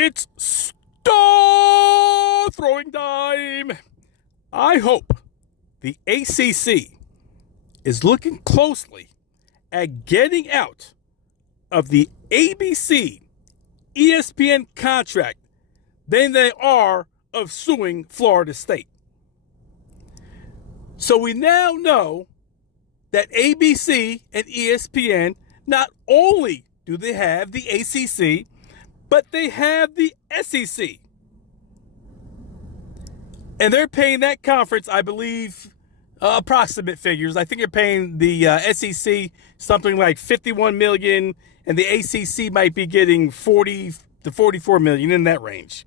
It's star throwing time. I hope the ACC is looking closely at getting out of the ABC ESPN contract than they are of suing Florida State. So we now know that ABC and ESPN, not only do they have the ACC, but they have the SEC. And they're paying that conference, I believe, approximate figures. I think they're paying the SEC something like $51 million, and the ACC might be getting $40 to $44 million, in that range.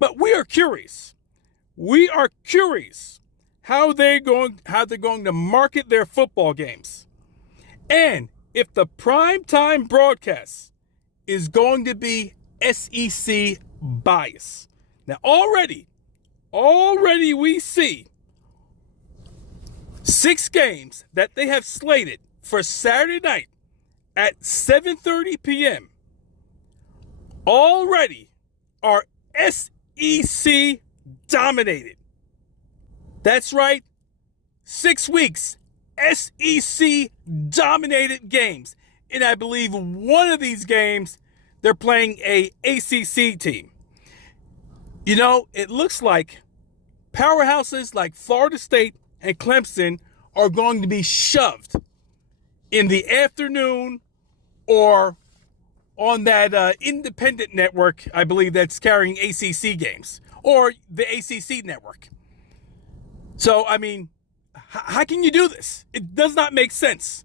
But we are curious. We are curious how they're going to market their football games, and if the primetime broadcast is going to be SEC bias. Now, already we see 6 games that they have slated for Saturday night at 7:30 p.m. already are SEC dominated. That's right. 6 weeks, SEC dominated games. And I believe one of these games, they're playing a ACC team. You know, it looks like powerhouses like Florida State and Clemson are going to be shoved in the afternoon or on that independent network, I believe, that's carrying ACC games, or the ACC network. So, I mean, how can you do this? It does not make sense.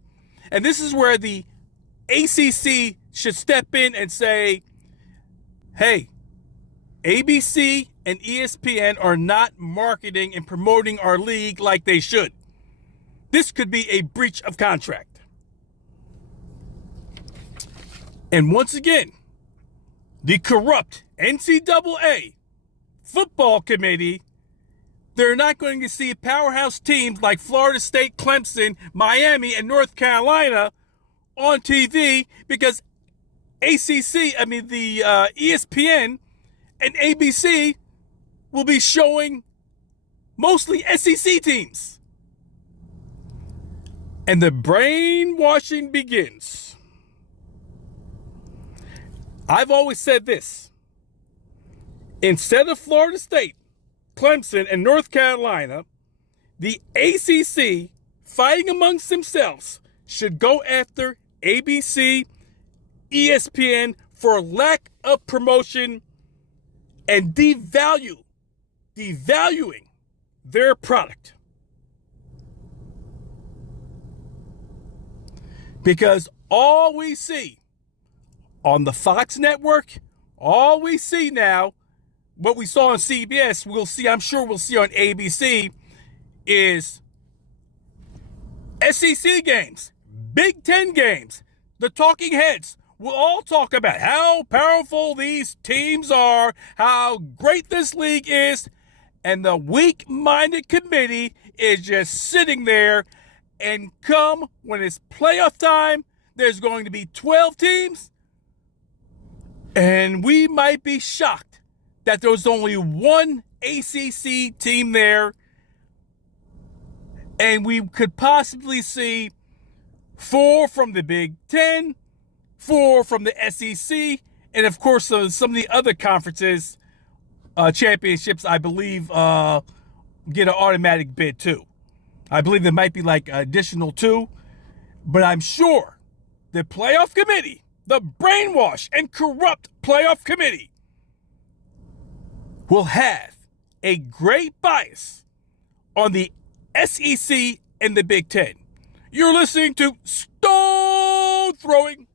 And this is where the ACC should step in and say, hey, ABC and ESPN are not marketing and promoting our league like they should. This could be a breach of contract. And once again, the corrupt NCAA football committee, they're not going to see powerhouse teams like Florida State, Clemson, Miami, and North Carolina on TV because the ESPN and ABC will be showing mostly SEC teams. And the brainwashing begins. I've always said this. Instead of Florida State, Clemson, and North Carolina, the ACC, fighting amongst themselves, should go after ABC, ESPN for lack of promotion and devaluing their product. Because all we see on the Fox network, all we see now, what we saw on CBS, I'm sure we'll see on ABC, is SEC games, Big Ten games. The talking heads will all talk about how powerful these teams are, how great this league is, and the weak-minded committee is just sitting there, and come when it's playoff time, there's going to be 12 teams, and we might be shocked that there was only one ACC team there, and we could possibly see 4 from the Big Ten, 4 from the SEC, and of course some of the other conferences, championships, I believe, get an automatic bid too. I believe there might be like additional 2, but I'm sure the playoff committee, the brainwash and corrupt playoff committee, will have a great bias on the SEC and the Big Ten. You're listening to Stone Throwing.